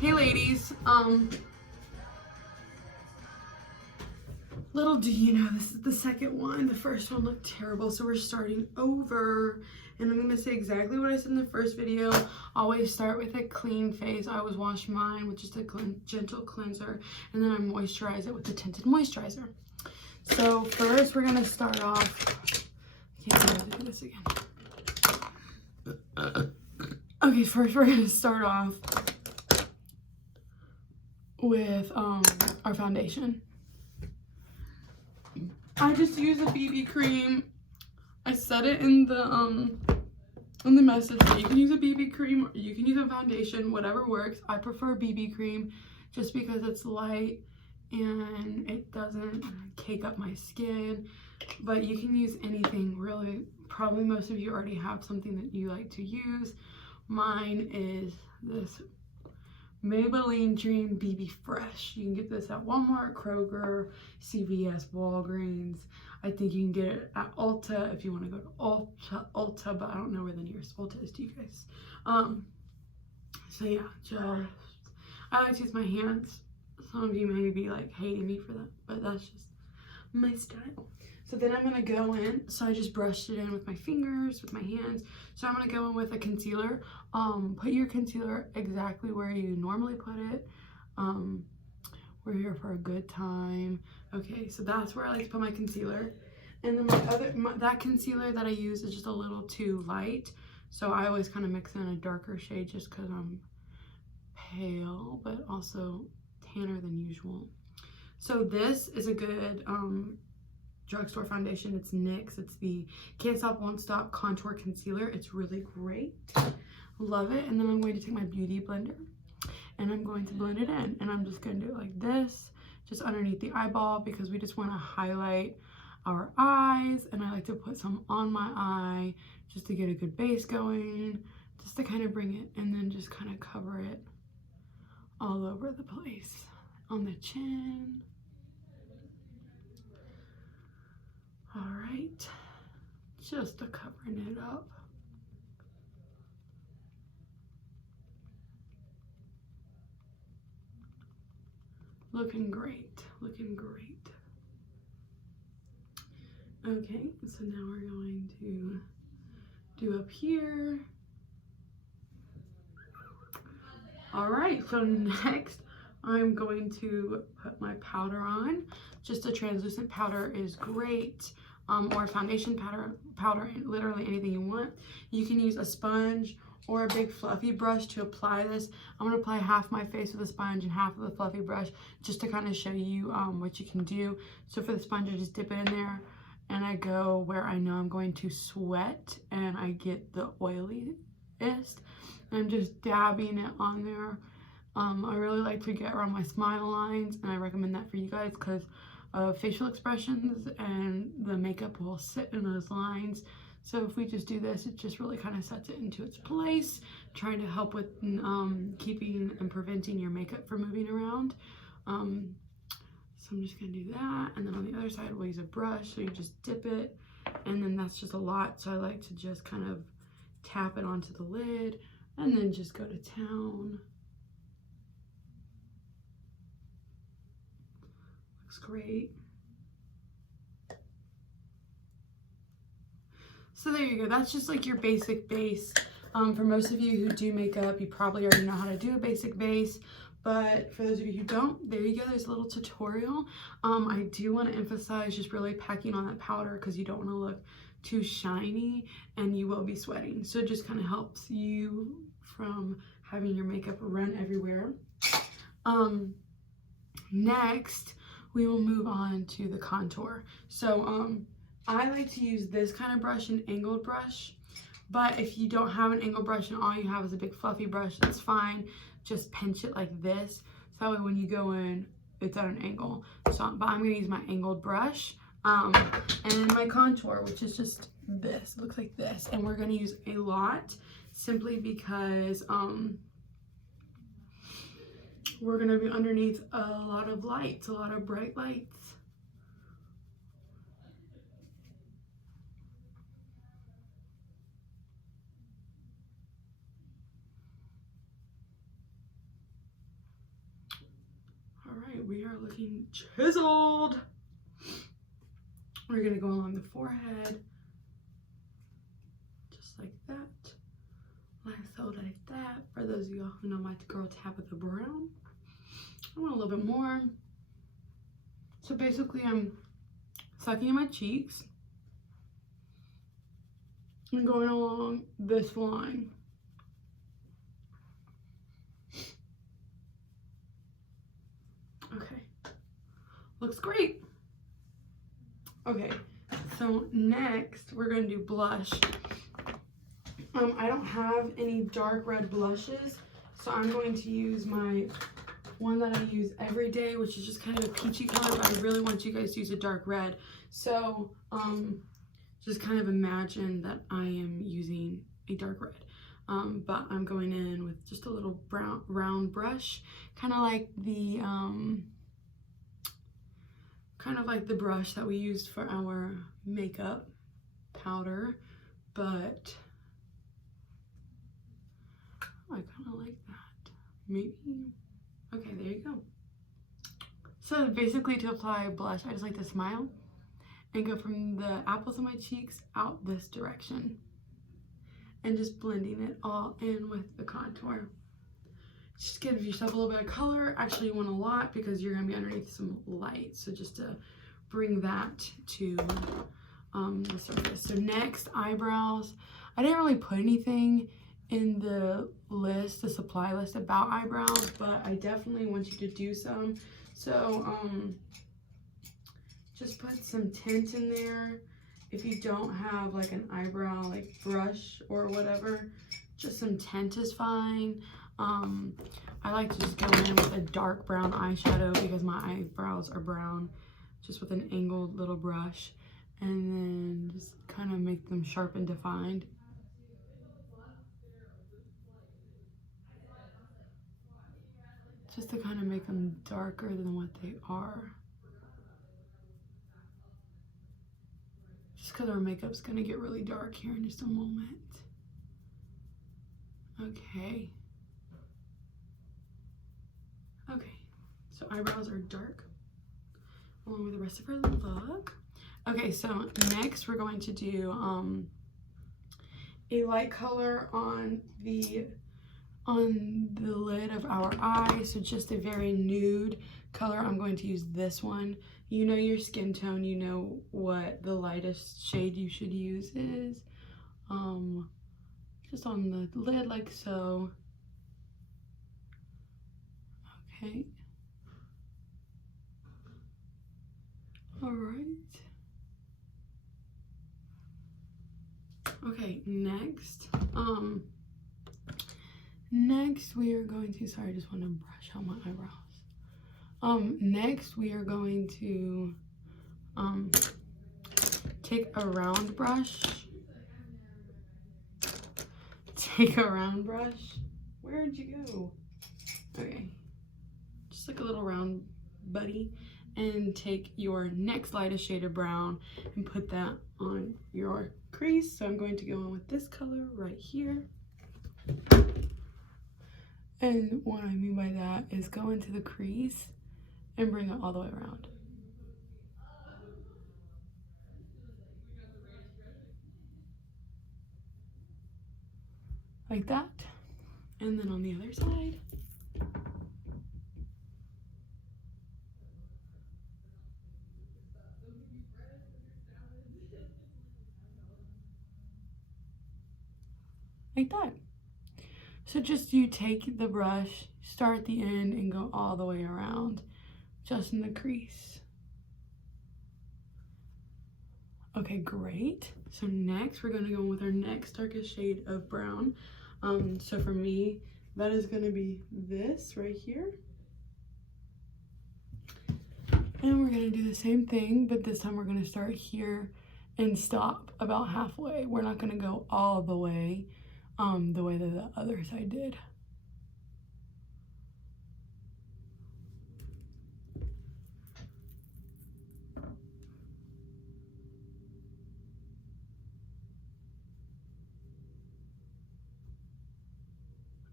Hey ladies, little do you know, this is the second one. The first one looked terrible, so we're starting over. And I'm gonna say exactly what I said in the first video. Always start with a clean face. I always wash mine with just a gentle cleanser, and then I moisturize it with the tinted moisturizer. So first we're gonna start off, I can't remember to do this again. Okay, first we're gonna start off with our foundation. I just use a BB cream. I said it in the message that you can use a BB cream or you can use a foundation, whatever works. I prefer BB cream just because it's light and it doesn't cake up my skin, but you can use anything really. Probably most of you already have something that you like to use. Mine is this Maybelline Dream BB Fresh. You can get this at Walmart, Kroger, CVS, Walgreens. I think you can get it at Ulta if you want to go to Ulta, but I don't know where the nearest Ulta is to you guys. So yeah, I like to use my hands. Some of you may be like hating me for that, but that's just my style. So then I'm gonna go in, so I just brushed it in with my fingers, with my hands. So I'm gonna go in with a concealer. Put your concealer exactly where you normally put it. We're here for a good time. Okay, so that's where I like to put my concealer. And then that concealer that I use is just a little too light. So I always kind of mix in a darker shade just because I'm pale, but also tanner than usual. So this is a good drugstore foundation. It's NYX. It's the Can't Stop Won't Stop Contour Concealer. It's really great. Love it. And then I'm going to take my beauty blender and I'm going to blend it in. And I'm just going to do it like this, just underneath the eyeball, because we just want to highlight our eyes. And I like to put some on my eye just to get a good base going, just to kind of bring it, and then just kind of cover it all over the place on the chin. All right, just covering it up. Looking great, looking great. Okay, so now we're going to do up here. All right, so next I'm going to put my powder on. Just a translucent powder is great, or foundation powder, literally anything you want. You can use a sponge or a big fluffy brush to apply this. I'm gonna apply half my face with a sponge and half of the fluffy brush just to kind of show you what you can do. So for the sponge, I just dip it in there and I go where I know I'm going to sweat and I get the oiliest. I'm just dabbing it on there. I really like to get around my smile lines, and I recommend that for you guys because facial expressions and the makeup will sit in those lines. So if we just do this, it just really kind of sets it into its place, trying to help with keeping and preventing your makeup from moving around. So I'm just gonna do that, and then on the other side we'll use a brush, so you just dip it, and then that's just a lot, so I like to just kind of tap it onto the lid and then just go to town. Looks great. So there you go. That's just like your basic base. For most of you who do makeup, you probably already know how to do a basic base. But for those of you who don't, there you go. There's a little tutorial. I do want to emphasize just really packing on that powder because you don't want to look too shiny and you will be sweating. So it just kind of helps you from having your makeup run everywhere. Next, we will move on to the contour. So I like to use this kind of brush, an angled brush, but if you don't have an angled brush and all you have is a big fluffy brush, that's fine. Just pinch it like this, so that way when you go in, it's at an angle. So, but I'm gonna use my angled brush, and then my contour, which is just this, it looks like this, and we're gonna use a lot, simply because we're gonna be underneath a lot of lights, a lot of bright lights. we are looking chiseled. We're gonna go along the forehead, just like that. Like that. For those of y'all who know my girl Tabitha Brown, I want a little bit more. So basically, I'm sucking in my cheeks and going along this line. Okay, looks great. Okay, so next we're gonna do blush. I don't have any dark red blushes, so I'm going to use my one that I use every day, which is just kind of a peachy color, but I really want you guys to use a dark red. So just kind of imagine that I am using a dark red. But I'm going in with just a little round brush, kind of like the brush that we used for our makeup powder, but I kind of like that. Maybe. Okay, there you go. So basically, to apply blush, I just like to smile and go from the apples of my cheeks out this direction and just blending it all in with the contour. Just give yourself a little bit of color. Actually, you want a lot because you're gonna be underneath some light. So just to bring that to the surface. So next, eyebrows. I didn't really put anything in the list, the supply list about eyebrows, but I definitely want you to do some. So just put some tint in there. If you don't have like an eyebrow like brush or whatever, just some tint is fine. I like to just go in with a dark brown eyeshadow because my eyebrows are brown, just with an angled little brush, and then just kind of make them sharp and defined. Just to kind of make them darker than what they are. Just because our makeup's gonna get really dark here in just a moment. Okay. Okay, so eyebrows are dark along with the rest of her look. Okay, so next we're going to do a light color on the lid of our eye. So just a very nude color. I'm going to use this one. You know your skin tone, you know what the lightest shade you should use is. Just on the lid like so. Okay. All right. Okay, next we are going to, sorry, I just want to brush out my eyebrows. Next we are going to take a round brush. Where'd you go? Okay, just like a little round buddy, and take your next lightest shade of brown and put that on your crease. So I'm going to go in with this color right here. And what I mean by that is go into the crease and bring it all the way around. Like that. And then on the other side. Like that. So just you take the brush, start at the end and go all the way around, just in the crease. Okay, great. So next we're gonna go with our next darkest shade of brown. So for me, that is gonna be this right here. And we're gonna do the same thing, but this time we're gonna start here and stop about halfway. We're not gonna go all the way that the other side did.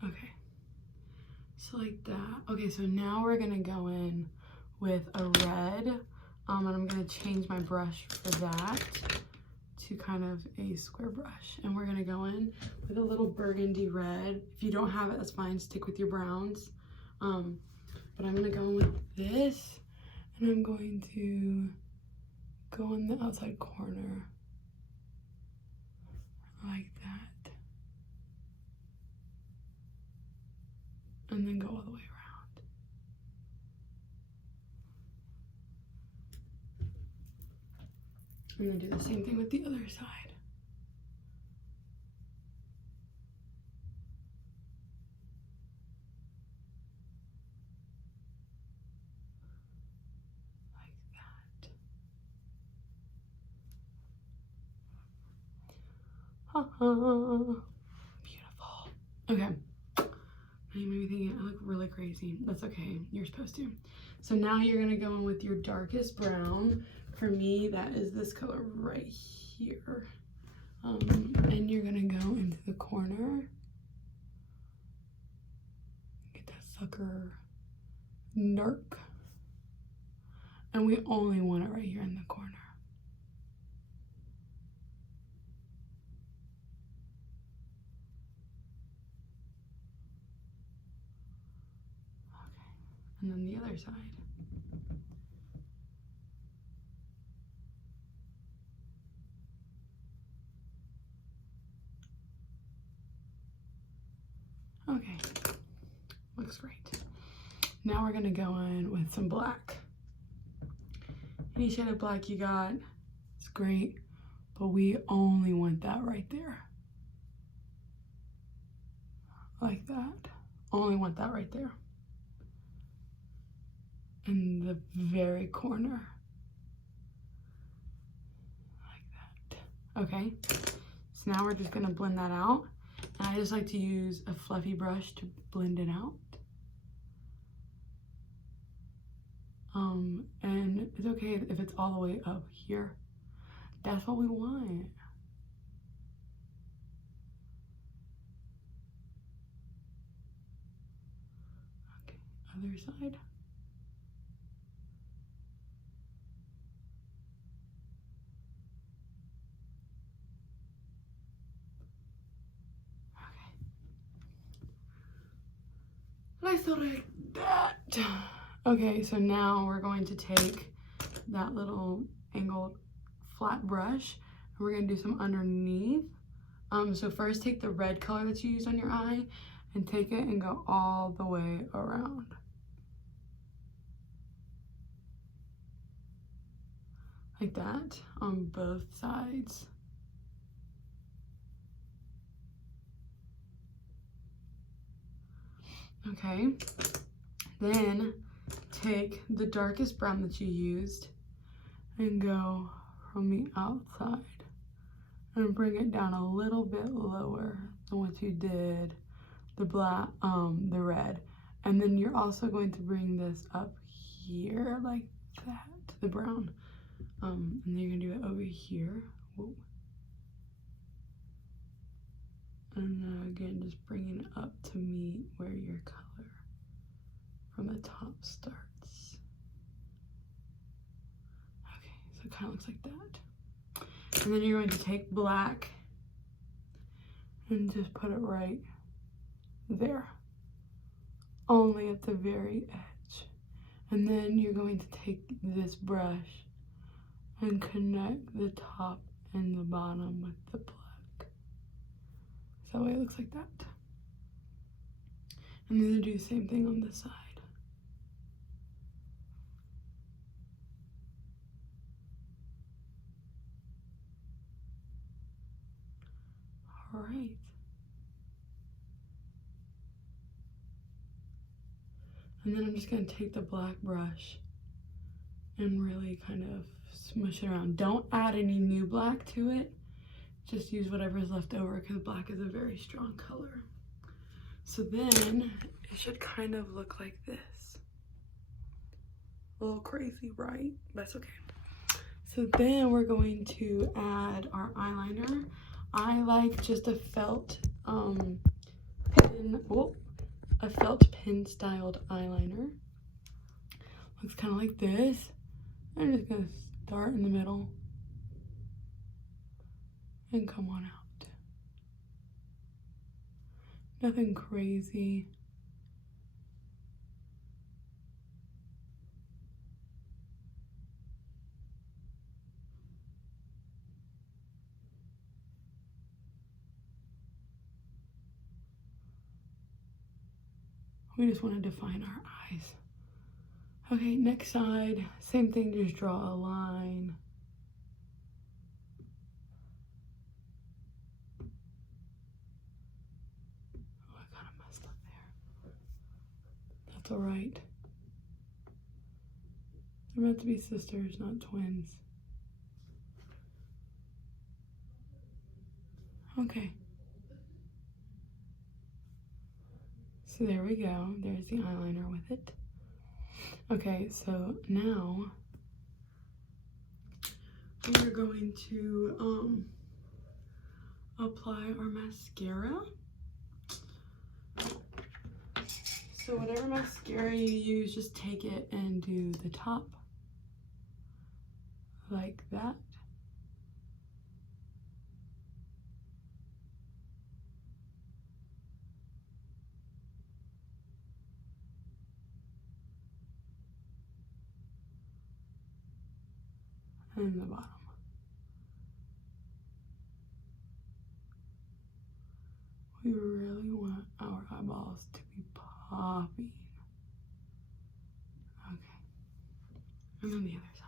Okay, so like that. Okay, so now we're gonna go in with a red, and I'm going to change my brush for that to kind of a square brush. And we're going to go in with a little burgundy red. If you don't have it, that's fine. Stick with your browns. But I'm going to go in with this, and I'm going to go in the outside corner like that. And then go all the way around. I'm going to do the same thing with the other side. Beautiful. Okay. You may be thinking I look really crazy. That's okay. You're supposed to. So now you're going to go in with your darkest brown. For me, that is this color right here. And you're going to go into the corner. Get that sucker dark. And we only want it right here in the corner. And then the other side. Okay, looks great. Now we're gonna go in with some black. Any shade of black you got, it's great, but we only want that right there. Like that. Only want that right there. In the very corner. Like that. Okay, so now we're just gonna blend that out. And I just like to use a fluffy brush to blend it out. And it's okay if it's all the way up here. That's what we want. Okay, other side. Nice like that. Okay, so now we're going to take that little angled flat brush and we're gonna do some underneath. So first take the red color that you used on your eye and take it and go all the way around. Like that on both sides. Okay, then take the darkest brown that you used and go from the outside and bring it down a little bit lower than what you did the black, the red. And then you're also going to bring this up here like that, the brown. And then you're gonna do it over here. Whoa. And again, just bringing it up to meet where your color from the top starts. Okay, so it kind of looks like that. And then you're going to take black and just put it right there, only at the very edge. And then you're going to take this brush and connect the top and the bottom with the black. So that way it looks like that. And then do the same thing on this side. All right. And then I'm just gonna take the black brush and really kind of smush it around. Don't add any new black to it. Just use whatever's left over because black is a very strong color. So then it should kind of look like this. A little crazy, right? That's okay. So then we're going to add our eyeliner. I like just a felt pin styled eyeliner. Looks kind of like this. I'm just gonna start in the middle and come on out. Nothing crazy. We just want to define our eyes. Okay, next side, same thing, just draw a line. Oh, I kind of messed up there. That's all right. They're meant to be sisters, not twins. Okay. So there we go. There's the eyeliner with it. Okay, so now we're going to apply our mascara. So whatever mascara you use, just take it and do the top like that. And the bottom. We really want our eyeballs to be popping. Okay. And then the other side.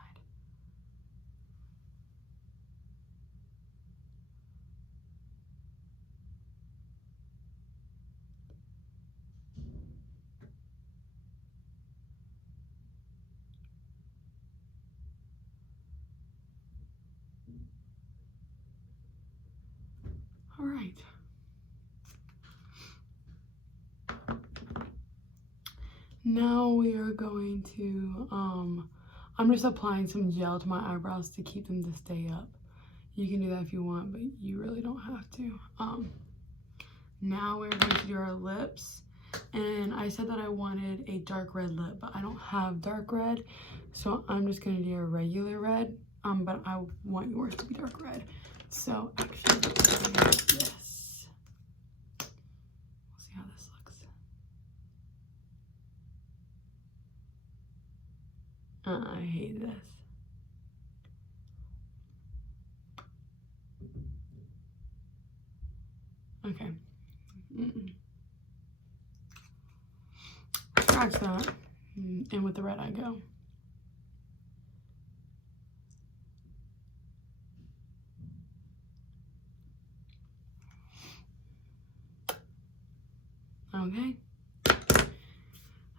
All right. Now we are going to, I'm just applying some gel to my eyebrows to keep them to stay up. You can do that if you want, but you really don't have to. Now we're going to do our lips. And I said that I wanted a dark red lip, but I don't have dark red. So I'm just gonna do a regular red, but I want yours to be dark red. So actually, this. We'll see how this looks. I hate this. Okay. Scratch that. And with the red I go. Okay.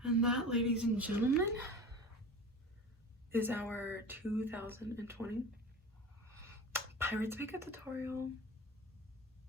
And that, ladies and gentlemen, is our 2020 Pirates makeup tutorial.